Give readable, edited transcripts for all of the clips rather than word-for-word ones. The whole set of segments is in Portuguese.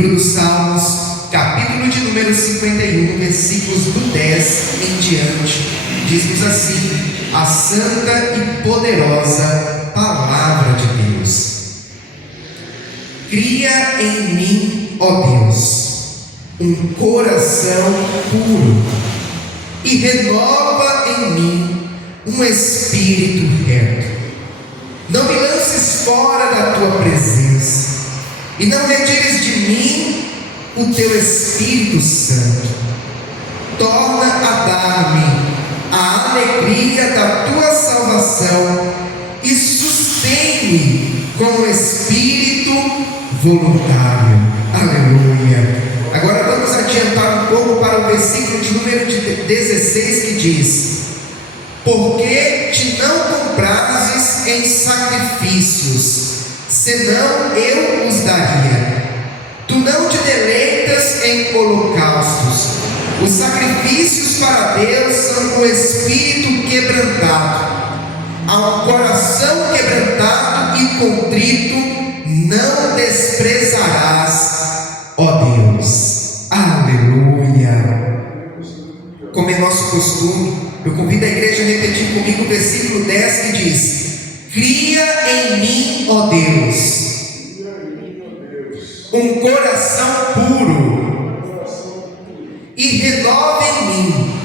Livro dos Salmos, capítulo de número 51, versículos do 10 em diante, diz-nos assim: a santa e poderosa palavra de Deus. Cria em mim, ó Deus, um coração puro, e renova em mim um espírito reto. Não me lances fora da tua presença, e não retires de mim o teu Espírito Santo. Torna a dar-me a alegria da tua salvação e sustém-me com o espírito voluntário. Aleluia. Agora vamos adiantar um pouco para o versículo de número 16, que diz: porque te não comprases em sacrifícios, senão eu os daria. Tu não te deleitas em holocaustos. Os sacrifícios para Deus são o espírito quebrantado. Ao coração quebrantado e contrito não desprezarás, ó Deus. Aleluia. Como é nosso costume, eu convido a igreja a repetir comigo o versículo 10, que diz: cria em mim, ó Deus, um coração puro, e renova em mim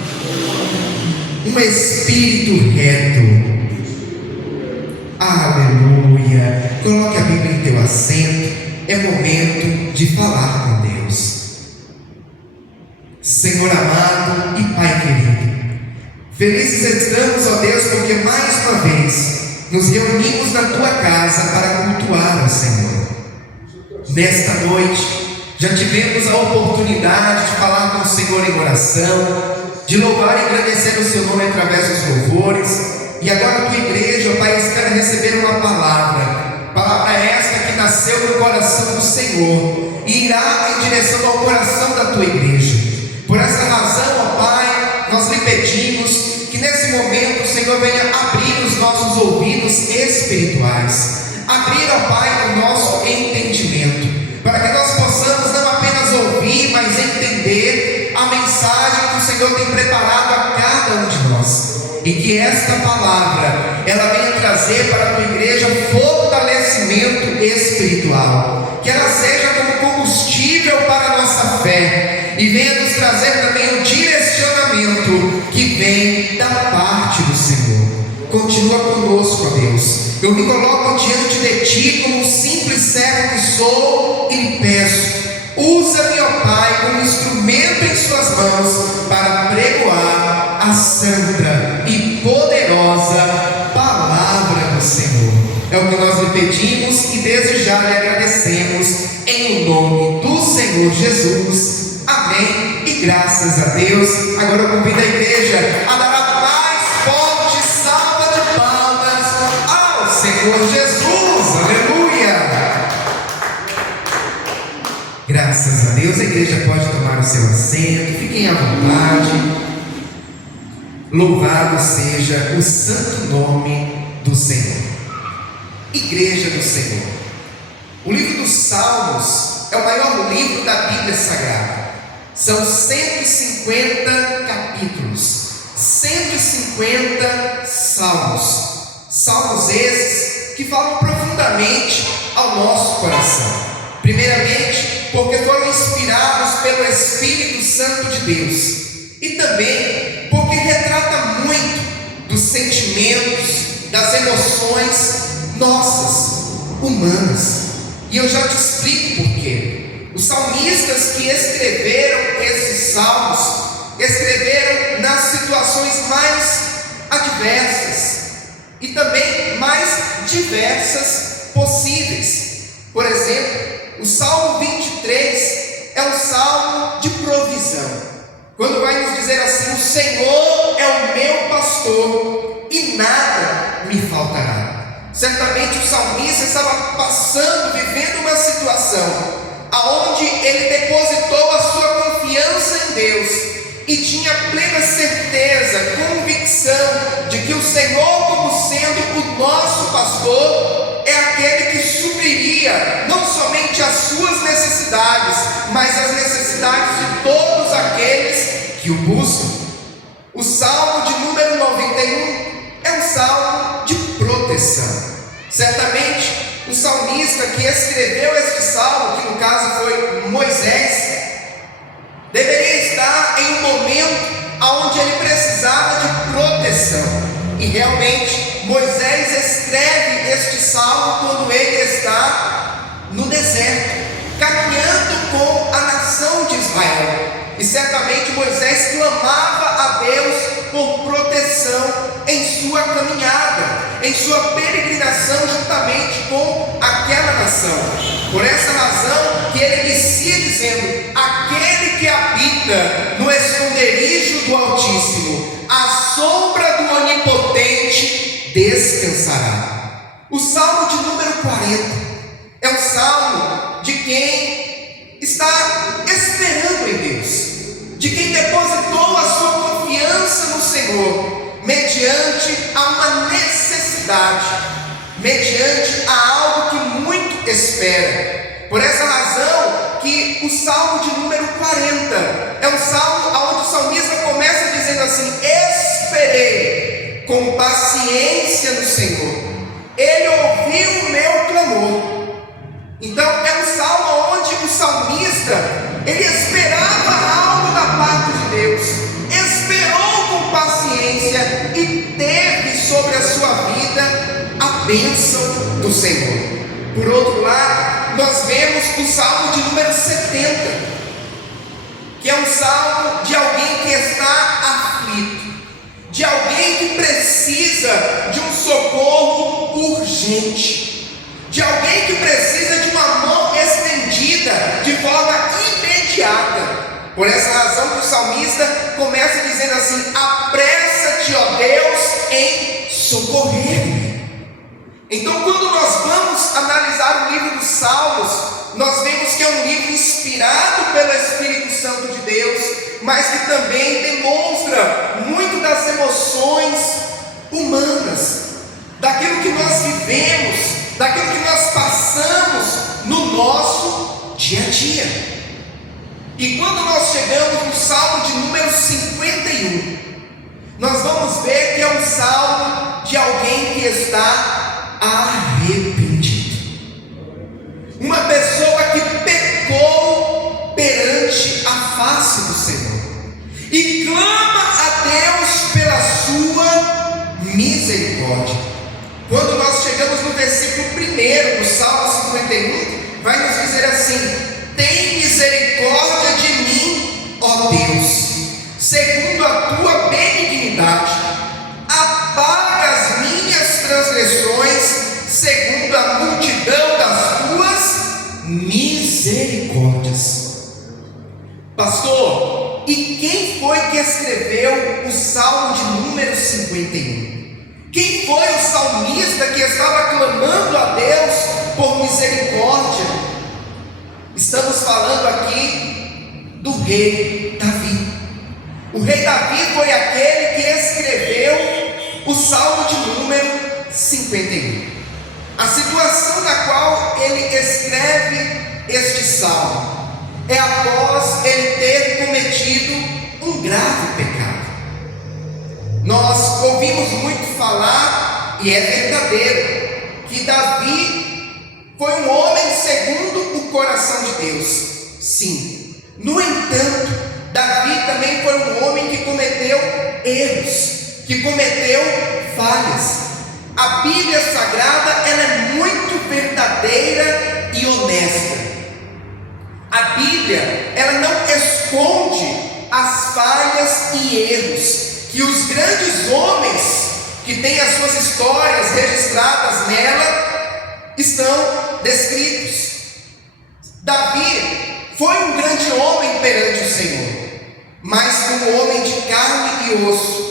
um espírito reto. Aleluia. Coloque a Bíblia em teu assento. É momento de falar com Deus. Senhor amado e Pai querido, felizes estamos, ó Deus, porque mais uma vez nos reunimos na tua casa para cultuar o Senhor. Nesta noite já tivemos a oportunidade de falar com o Senhor em oração, de louvar e agradecer o seu nome através dos louvores, e agora a tua igreja, Pai, espera receber uma palavra esta que nasceu no coração do Senhor e irá em direção ao coração da tua igreja. Por essa razão, ó Pai, nós lhe pedimos que nesse momento o Senhor venha abrir os nossos ouvidos espirituais, abrir, ó Pai, o nosso entendimento, para que nós possamos não apenas ouvir, mas entender a mensagem que o Senhor tem preparado a cada um de nós, e que esta palavra, ela venha trazer para a tua igreja fortalecimento espiritual, que ela seja como combustível para a nossa fé, e venha nos trazer também um direcionamento que vem da parte do Senhor. Continua conosco, ó Deus. Eu me coloco diante de ti como um simples servo que sou e lhe peço: usa-me, ó Pai, como instrumento em suas mãos para pregoar a santa e poderosa palavra do Senhor. É o que nós lhe pedimos e desde já lhe agradecemos, em nome do Senhor Jesus. Amém e graças a Deus. Agora eu convido a igreja a dar a mais forte salva de palmas ao Senhor Jesus. Aleluia. Graças a Deus. A igreja pode tomar o seu assento, fiquem à vontade. Louvado seja o santo nome do Senhor. Igreja do Senhor, o livro dos Salmos é o maior livro da Bíblia Sagrada. São 150 capítulos, 150 salmos. Salmos esses que falam profundamente ao nosso coração. Primeiramente, porque foram inspirados pelo Espírito Santo de Deus, e também porque retrata muito dos sentimentos, das emoções nossas, humanas. E eu já te explico por quê. Os salmistas que escreveram esses salmos, escreveram nas situações mais adversas e também mais diversas possíveis. Por exemplo, o Salmo 23 é um salmo de provisão, quando vai nos dizer assim: o Senhor é o meu pastor e nada me faltará. Certamente o salmista estava passando, vivendo uma situação aonde ele depositou a sua confiança em Deus e tinha plena certeza, convicção de que o Senhor, como sendo o nosso pastor, é aquele que supriria não somente as suas necessidades, mas as necessidades de todos aqueles que o buscam. O Salmo de número 91 é um salmo de proteção. Certamente, o salmista que escreveu este salmo, que no caso foi Moisés, deveria estar em um momento onde ele precisava de proteção. E realmente, Moisés escreve este salmo quando ele está no deserto, caminhando com a nação de Israel. E certamente Moisés clamava a Deus por proteção em sua caminhada, em sua peregrinação juntamente com aquela nação. Por essa razão que ele inicia dizendo: aquele que habita no esconderijo do Altíssimo, à sombra do Onipotente descansará. O Salmo de número 40 é um salmo de quem está esperando em Deus, de quem depositou a sua confiança no Senhor, mediante a uma necessidade, mediante a algo que muito espera. Por essa razão que o Salmo de número 40 é um salmo onde o salmista começa dizendo assim: esperei com paciência no Senhor, Ele ouviu o meu clamor. Então é um salmo onde o salmista, ele esperava algo da parte de Deus, esperou com paciência e teve sobre a sua vida a bênção do Senhor. Por outro lado, nós vemos o salmo de número 70, que é um salmo de alguém que está aflito, de alguém que precisa de um socorro urgente, de alguém que precisa de uma mão estendida de forma imediata. Por essa razão que o salmista começa dizendo assim: apressa-te, ó Deus, em socorrer-me. Então, quando nós vamos analisar o livro dos Salmos, nós vemos que é um livro inspirado pelo Espírito Santo de Deus, mas que também demonstra muito das emoções humanas, daquilo que nós vivemos, daquilo que nós passamos no nosso dia a dia. E quando nós chegamos no Salmo de número 51, nós vamos ver que é um salmo de alguém que está arrependido, uma pessoa que pecou perante a face do Senhor e clama a Deus pela sua misericórdia. Quando nós chegamos no versículo 1 do Salmo 51, vai nos dizer assim: tem misericórdia de mim, ó Deus, segundo a tua benignidade, apaga as minhas transgressões, segundo a multidão das tuas misericórdias. Pastor, e quem foi que escreveu o Salmo de número 51? Quem foi o salmista que estava clamando a Deus por misericórdia? Estamos falando aqui do rei Davi. O rei Davi foi aquele que escreveu o Salmo de número 51. A situação na qual ele escreve este salmo é após ele ter cometido um grave pecado. Nós ouvimos muito falar, e é verdadeiro, que Davi foi um homem segundo o coração de Deus. Sim. No entanto, Davi também foi um homem que cometeu erros, que cometeu falhas. A Bíblia Sagrada, ela é muito verdadeira e honesta. A Bíblia, ela não esconde as falhas e erros que os grandes homens que têm as suas histórias registradas nela estão descritos. Davi foi um grande homem perante o Senhor, mas como homem de carne e osso,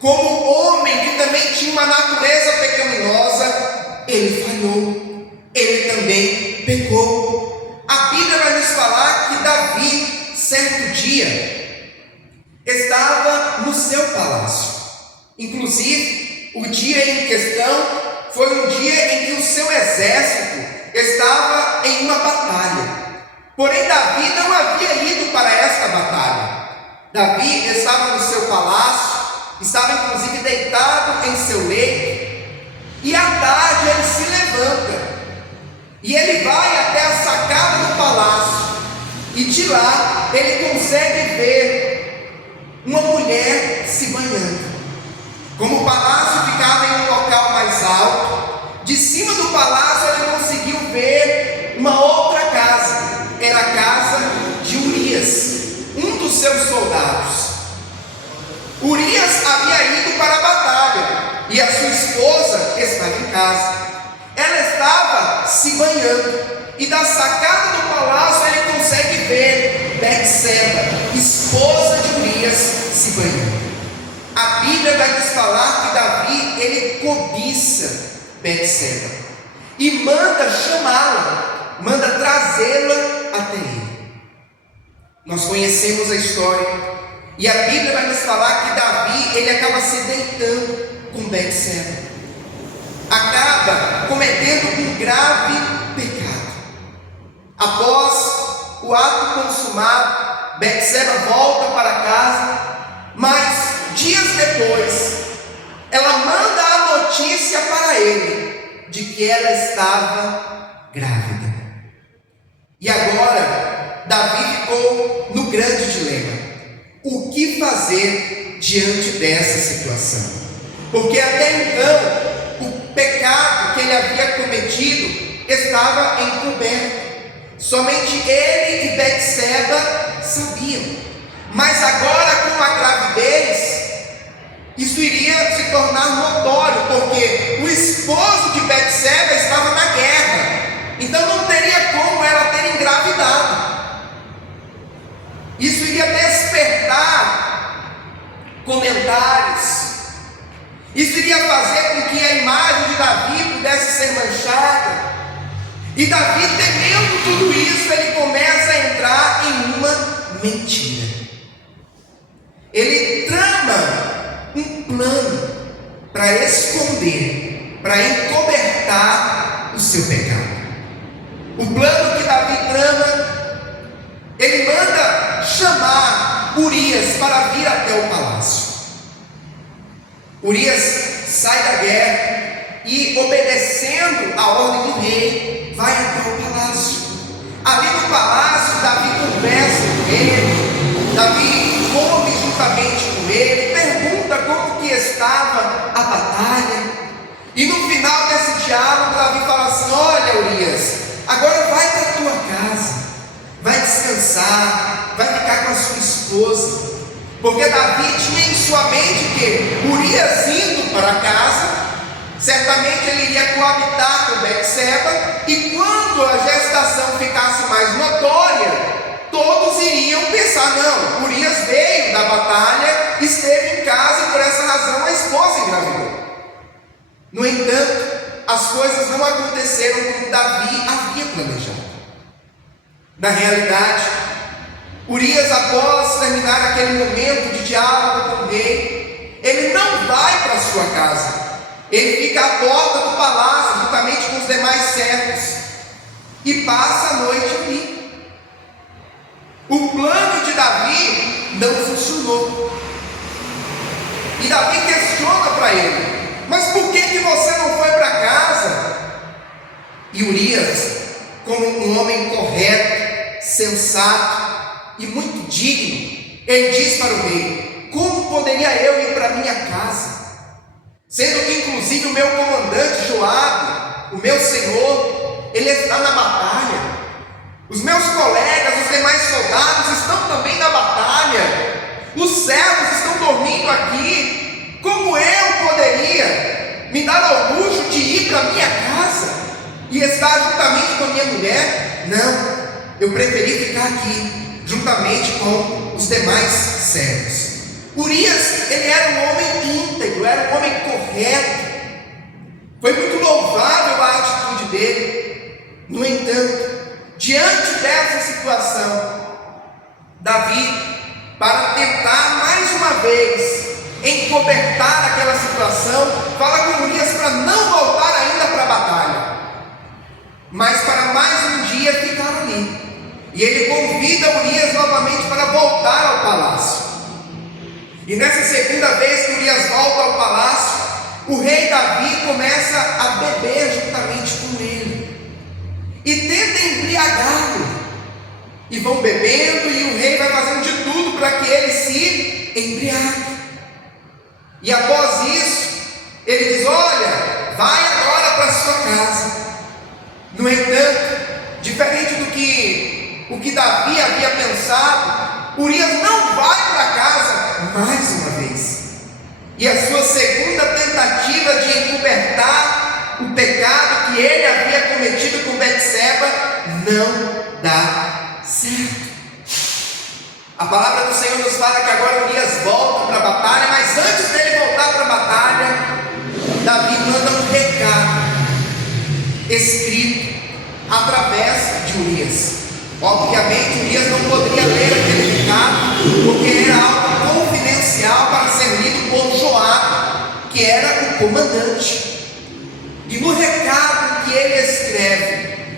como homem que também tinha uma natureza pecaminosa, ele falhou, ele também pecou. A Bíblia vai nos falar que Davi, certo dia, estava no seu palácio. Inclusive, o dia em questão foi um dia em que o seu exército estava em uma batalha. Porém, Davi não havia ido para esta batalha. Davi estava no seu palácio, estava inclusive deitado em seu leito, e à tarde ele se levanta, e ele vai até a sacada do palácio, e de lá ele consegue ver uma mulher se banhando. Como o palácio ficava em um local mais alto, de cima do palácio ele conseguiu ver uma outra casa. Era a casa de Urias, um dos seus soldados. Urias havia ido para a batalha e a sua esposa estava em casa. Ela estava se banhando, e da sacada do palácio ele consegue ver Betseba, esposa de Urias, se banhando. A Bíblia vai nos falar que Davi, ele cobiça Betseba e manda chamá-la, manda trazê-la até ele. Nós conhecemos a história, e a Bíblia vai nos falar que Davi, ele acaba se deitando com Betseba, acaba cometendo um grave pecado. Após o ato consumado, Betseba volta para casa, mas dias depois, ela manda a notícia para ele de que ela estava grávida. E agora, Davi ficou no grande dilema: o que fazer diante dessa situação? Porque até então, o pecado que ele havia cometido estava encoberto. Somente ele e Betseba sabiam. Mas agora, com a gravidez, isso iria se tornar notório, porque o esposo de Betseba estava na guerra, então não teria como ela ter engravidado. Isso iria despertar comentários, isso iria fazer com que a imagem de Davi pudesse ser manchada, e Davi, temendo tudo isso, ele começa a entrar em uma mentira. Ele trama um plano para esconder, para encobertar o seu pecado. O plano que Davi trama, ele manda chamar Urias para vir até o palácio. Urias sai da guerra e, obedecendo a ordem do rei, vai até o palácio. Ali no palácio, Davi conversa com ele, Davi come juntamente com ele, pergunta como que estava a batalha, e no final desse diálogo, Davi fala assim: olha, Urias, agora vai para a tua casa, vai descansar, vai ficar com a sua esposa, porque Davi tinha em sua mente que Urias indo para casa, certamente ele iria coabitar com Betseba, e quando a gestação ficasse mais notória, todos iriam pensar: não, Urias veio da batalha, esteve em casa e por essa razão a esposa engravidou. No entanto, as coisas não aconteceram como Davi havia planejado. Na realidade, Urias, após terminar aquele momento de diálogo com o rei, ele não vai para a sua casa. Ele fica à porta do palácio, juntamente com os demais servos, e passa a noite ali. O plano de Davi não funcionou. E Davi questiona para ele: mas por que você não foi para casa? E Urias, como um homem correto, sensato e muito digno, ele diz para o rei: como poderia eu ir para minha casa? Sendo que inclusive o meu comandante Joabe, o meu senhor, ele está na batalha. Os meus colegas, os demais soldados estão também na batalha. Os servos estão dormindo aqui. Como eu poderia me dar ao luxo de ir para minha casa e estar juntamente com a minha mulher? Não, eu preferi ficar aqui, juntamente com os demais servos. Urias, ele era um homem íntegro, era um homem correto. Foi muito louvável a atitude dele. No entanto, diante dessa situação, Davi, para tentar mais uma vez encobertar aquela situação, fala com Urias para não voltar ainda ainda para a batalha, mas para mais um dia ficar ali. E ele convida Urias novamente para voltar ao palácio. E nessa segunda vez que Urias volta ao palácio, o rei Davi começa a beber juntamente com ele e tenta embriagá-lo. E vão bebendo, e o rei vai fazendo de tudo para que ele se embriague. E após isso, ele diz: olha, vai agora para a sua casa. No entanto, diferente do que o que Davi havia pensado, Urias não vai para casa mais uma vez. E a sua segunda tentativa de encobertar o pecado que ele havia cometido com Betseba não dá certo. A palavra do Senhor nos fala que agora Urias volta para a batalha, mas antes dele voltar para a batalha, Davi manda um recado escrito através de Urias. Obviamente Urias não poderia ler aquele recado, porque era algo confidencial para ser lido por Joabe, que era o comandante. E no recado que ele escreve,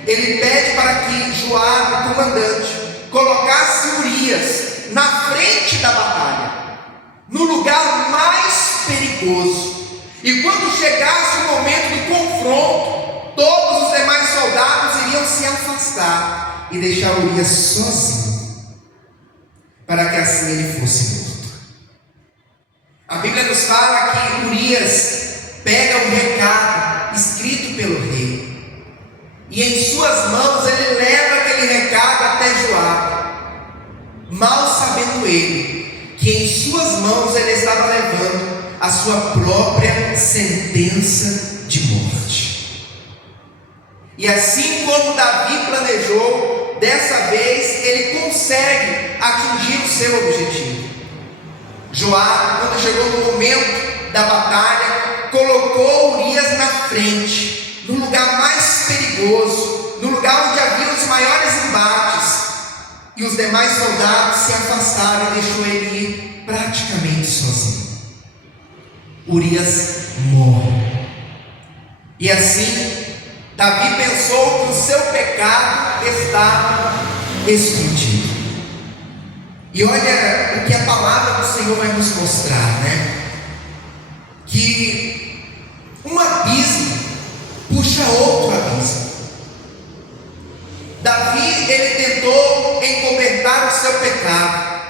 ele pede para que Joabe, o comandante, colocasse Urias na frente da batalha, no lugar mais perigoso. E quando chegasse o momento do confronto, todos os demais soldados iriam se afastar e deixar Urias sozinho, para que assim ele fosse morto. A Bíblia nos fala que Urias pega o recado escrito pelo rei, e em suas mãos ele leva aquele recado até Joabe, mal sabendo ele que em suas mãos ele estava levando a sua própria sentença de morte. E assim como Davi planejou, dessa vez ele consegue atingir o seu objetivo. Joabe, quando chegou no momento da batalha, colocou Urias na frente, no lugar mais perigoso, no lugar onde havia os maiores embates, e os demais soldados se afastaram e deixou ele ir praticamente sozinho. Urias morre. E assim Davi pensou que o seu pecado estava escondido. E olha o que a palavra do Senhor vai nos mostrar, né? Que um abismo puxa outro abismo. Davi, ele tentou encobertar o seu pecado,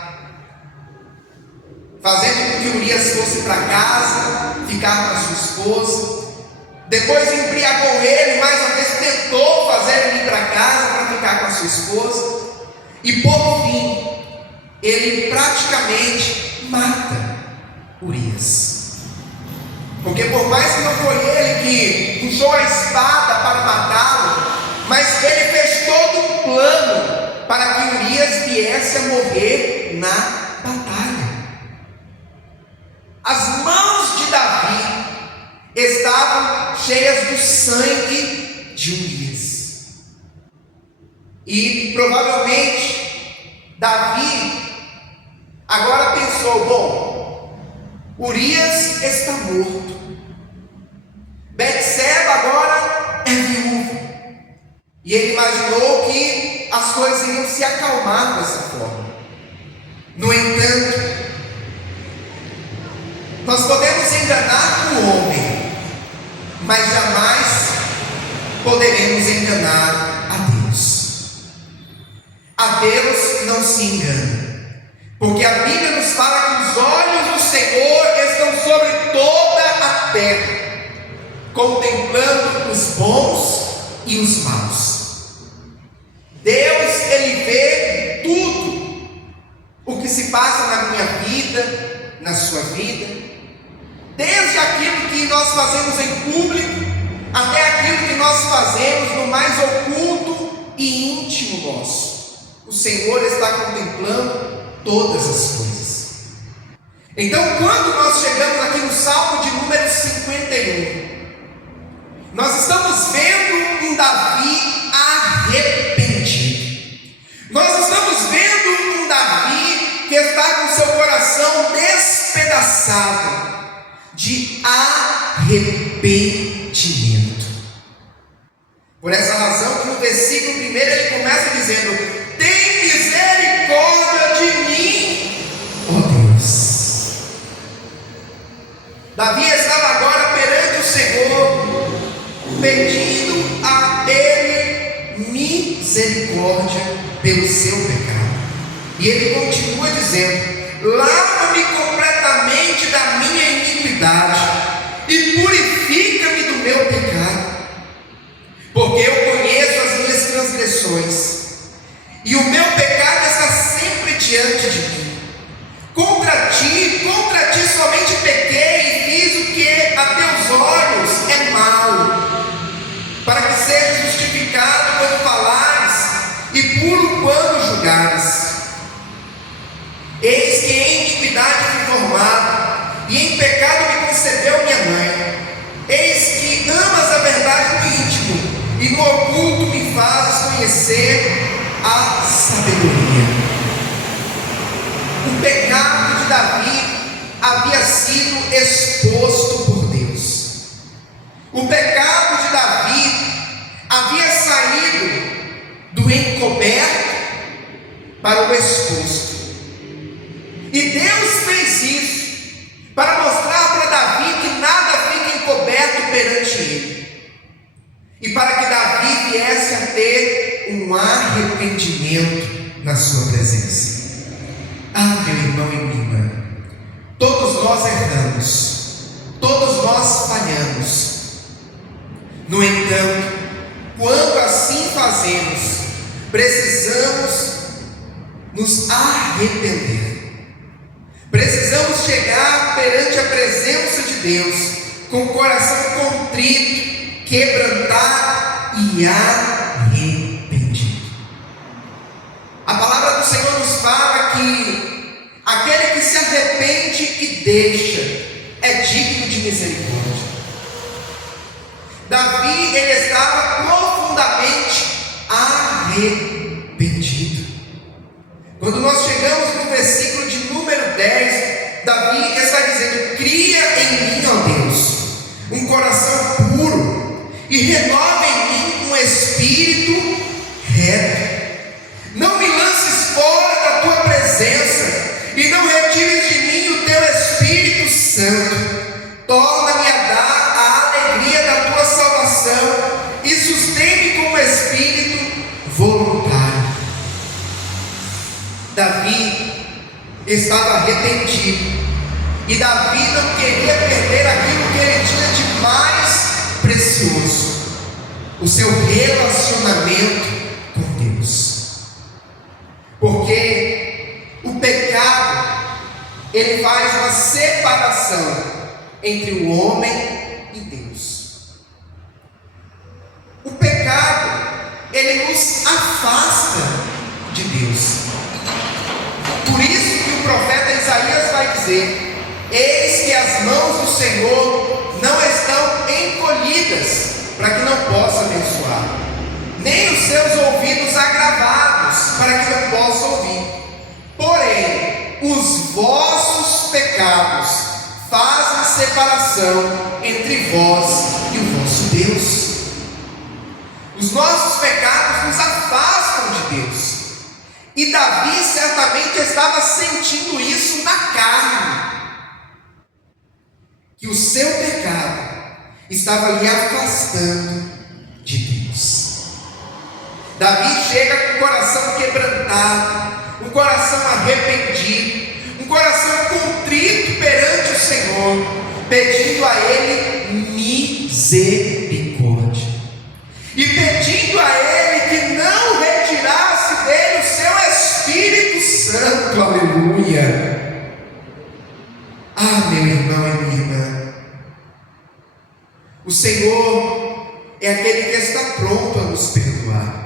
fazendo com que Urias fosse para casa, ficar com a sua esposa. Depois embriagou ele, mais uma vez tentou fazer ele ir para casa para ficar com a sua esposa. E por fim, ele praticamente mata Urias. Porque por mais que não foi ele que puxou a espada para matá-lo, mas ele fez todo um plano para que Urias viesse a morrer na batalha. As mãos de Davi estavam cheias do sangue de Urias. E provavelmente Davi agora pensou: bom, Urias está morto, Betseba agora é viúva. E ele imaginou que as coisas iriam se acalmar dessa forma. No entanto, nós podemos enganar o homem, mas jamais poderemos enganar a Deus. A Deus não se engana, porque a Bíblia nos fala que os olhos do Senhor estão sobre toda a terra, contemplando os bons e os maus. Deus, ele vê tudo o que se passa na minha vida, na sua vida, desde aquilo que nós fazemos em público, até aquilo que nós fazemos no mais oculto e íntimo nosso. O Senhor está contemplando todas as coisas. Então, quando nós chegamos aqui no Salmo de número 51, nós estamos vendo um Davi arrependido. Nós estamos vendo um Davi que está com seu coração despedaçado de arrependimento. Por essa razão que no versículo 1 ele começa dizendo: tem misericórdia de mim, ó Deus. Davi estava agora perante o Senhor, pedindo a Ele misericórdia pelo seu pecado. E ele continua dizendo: lava-me completamente da minha iniquidade e purifica-me do meu pecado, porque eu conheço as minhas transgressões e o meu pecado está sempre diante de mim. Contra ti somente pequei e fiz o que a teus olhos é mal, para que seja justificado quando falares e puro quando julgares. Eis que em iniquidade fui formado, e em pecado me concebeu minha mãe. Eis que amas a verdade no íntimo, e no oculto me fazes conhecer a sabedoria. O pecado de Davi havia sido exposto por Deus. O pecado de Davi havia saído do encoberto para o exposto. E Deus fez isso para mostrar para Davi que nada fica encoberto perante ele, e para que Davi viesse a ter um arrependimento na sua presença. Ah, meu irmão e minha irmã, todos nós erramos, todos nós falhamos. No entanto, quando assim fazemos, precisamos nos arrepender. Precisamos chegar perante a presença de Deus com o coração contrito, quebrantado e arrependido. A palavra do Senhor nos fala que aquele que se arrepende e deixa é digno de misericórdia. Davi, ele estava profundamente arrependido. Quando nós chegamos no versículo de número 10, Davi está dizendo: cria em mim, ó Deus, um coração puro e renova em mim um espírito reto. Não me lances fora da tua presença e não retires de mim o teu Espírito Santo. Torna-me a dar a alegria da tua salvação e sustente-me com o espírito voluntário. Davi estava arrependido, e Davi não queria perder aquilo que ele tinha de mais precioso: o seu relacionamento com Deus. Porque o pecado, ele faz uma separação entre o homem e Deus. O pecado, ele nos afasta de Deus. Por isso que o profeta Isaías vai dizer: eis que as mãos do Senhor não estão encolhidas para que não possa abençoar, nem os seus ouvidos agravados para que não possa ouvir. Porém, os vossos pecados fazem separação entre vós e o vosso Deus. Os nossos pecados nos afastam de Deus. E Davi certamente estava sentindo isso na carne, que o seu pecado estava lhe afastando de Deus. Davi chega com o coração quebrantado, um coração arrependido, um coração contrito perante o Senhor, pedindo a Ele misericórdia, e pedindo a Ele que não retirasse dele o seu Espírito Santo. Aleluia! Ah, meu irmão e minha irmã, o Senhor é aquele que está pronto a nos perdoar.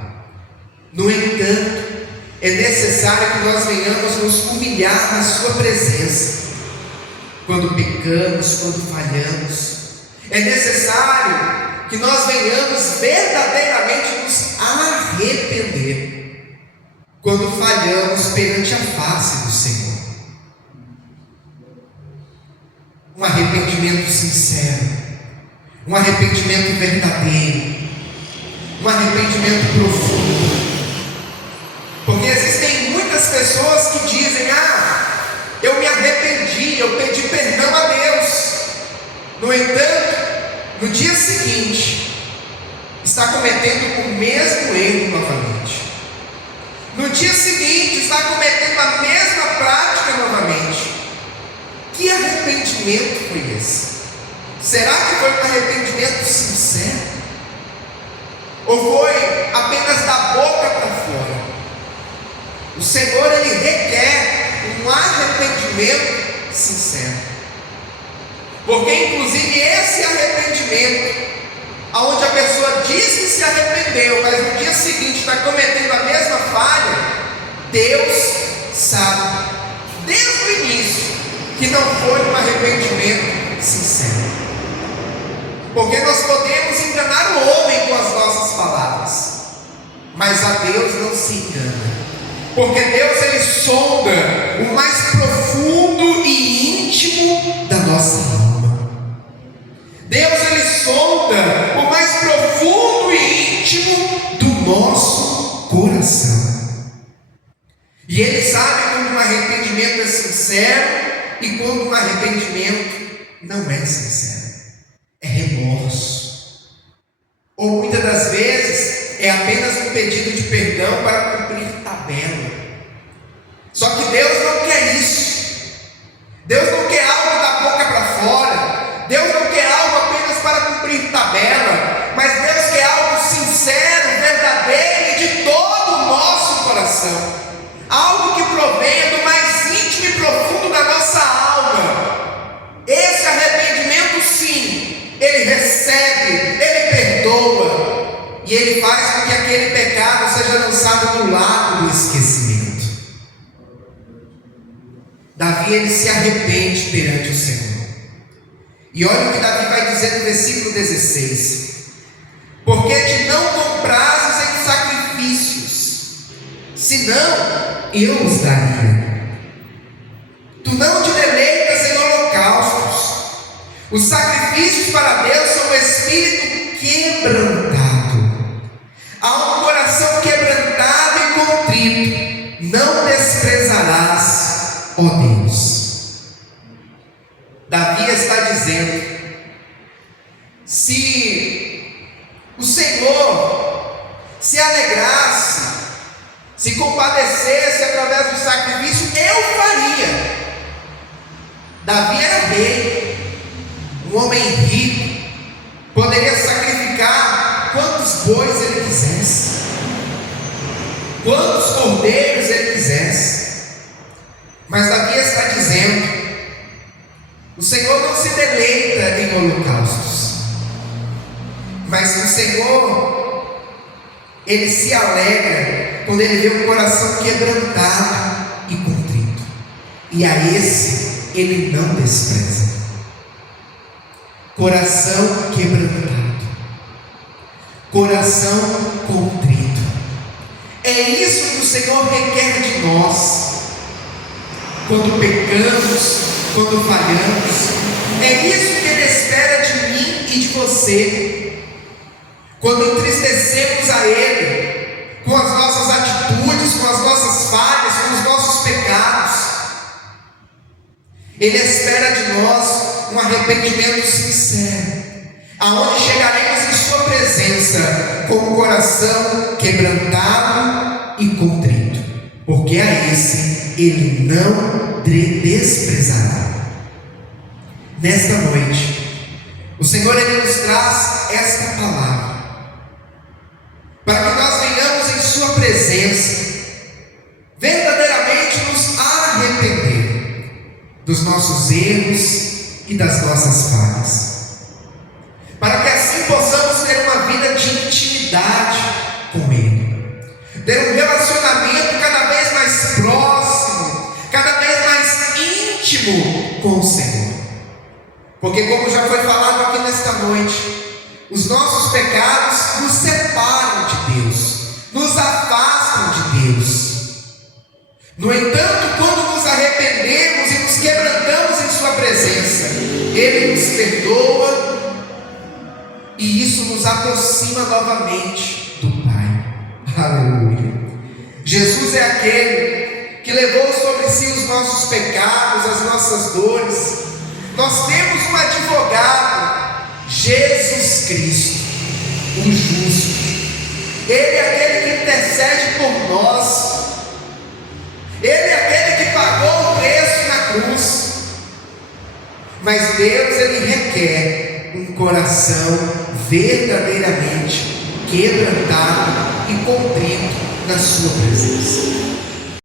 No entanto, é necessário que nós venhamos nos humilhar na sua presença quando pecamos, quando falhamos. É necessário que nós venhamos verdadeiramente nos arrepender quando falhamos perante a face do Senhor. Um arrependimento sincero, um arrependimento verdadeiro, um arrependimento profundo. Porque existem muitas pessoas que dizem: eu me arrependi, eu pedi perdão a Deus. No entanto, no dia seguinte, está cometendo o mesmo erro novamente. No dia seguinte, está cometendo a mesma prática novamente. Que arrependimento foi esse? Será que foi um arrependimento sincero? Ou foi apenas da boca para fora? O Senhor, Ele requer um arrependimento sincero. Porque inclusive esse arrependimento, onde a pessoa diz que se arrependeu, mas no dia seguinte está cometendo a mesma falha, Deus sabe, desde o início, que não foi um arrependimento sincero. Porque nós podemos enganar o homem com as nossas palavras, mas a Deus não se engana. Porque Deus, Ele sonda o mais profundo e íntimo da nossa alma. Deus, Ele sonda o mais profundo e íntimo do nosso coração. E Ele sabe quando um arrependimento é sincero e quando um arrependimento não é sincero. É remorso. Ou muitas das vezes é apenas um pedido de perdão para cumprir tabela. Só que Deus não quer isso. Deus não quer algo da boca para fora. Deus não quer algo apenas para cumprir tabela, mas Deus quer algo sincero, verdadeiro e de todo o nosso coração. Algo que provenha do mais íntimo e profundo da nossa alma. Esse arrependimento, sim, Ele recebe, Ele perdoa, e Ele faz com que aquele pecado seja lançado no lago do esquecimento. Davi, ele se arrepende perante o Senhor. E olha o que Davi vai dizer no versículo 16: porque te não comprases em sacrifícios, senão eu os daria. Tu não te deleitas em holocaustos. Os sacrifícios para Deus são o espírito quebrantado. Há um coração quebrantado e contrito não desprezarás, ó Deus. Davi está dizendo: se o Senhor se alegrasse, se compadecesse através do sacrifício, eu faria. Davi era rei, um homem rico, poderia sacrificar quantos bois ele quisesse, quantos cordeiros ele quisesse. Mas Davi está dizendo: o Senhor não se deleita em holocaustos, mas o Senhor, Ele se alegra quando Ele vê um coração quebrantado e contrito, e a esse Ele não despreza. Coração quebrantado, coração contrito, é isso que o Senhor requer de nós. Quando pecamos, quando falhamos, é isso que Ele espera de mim e de você. Quando entristecemos a Ele com as nossas atitudes, com as nossas falhas, com os nossos pecados, Ele espera de nós um arrependimento sincero, aonde chegaremos em Sua presença com o coração quebrantado e contrito, porque a esse Ele não desprezará. Nesta noite, o Senhor, Ele nos traz esta palavra, para que nós venhamos em Sua presença, verdadeiramente nos arrepender dos nossos erros e das nossas falhas, para que assim possamos ter uma vida de intimidade com Ele, ter um relacionamento cada vez mais próximo, cada vez mais íntimo com o Senhor. Porque, como já foi falado aqui nesta noite, os nossos pecados nos separam de Deus, nos afastam de Deus. No entanto, quando nos arrependemos e nos quebrantamos em Sua presença, Ele nos perdoa, e isso nos aproxima novamente Aleluia. Jesus é aquele que levou sobre si os nossos pecados, as nossas dores. Nós temos um advogado, Jesus Cristo, o justo. Ele é aquele que intercede por nós. Ele é aquele que pagou o preço na cruz. Mas Deus, Ele requer um coração verdadeiramente quebrantado e contrito na sua presença.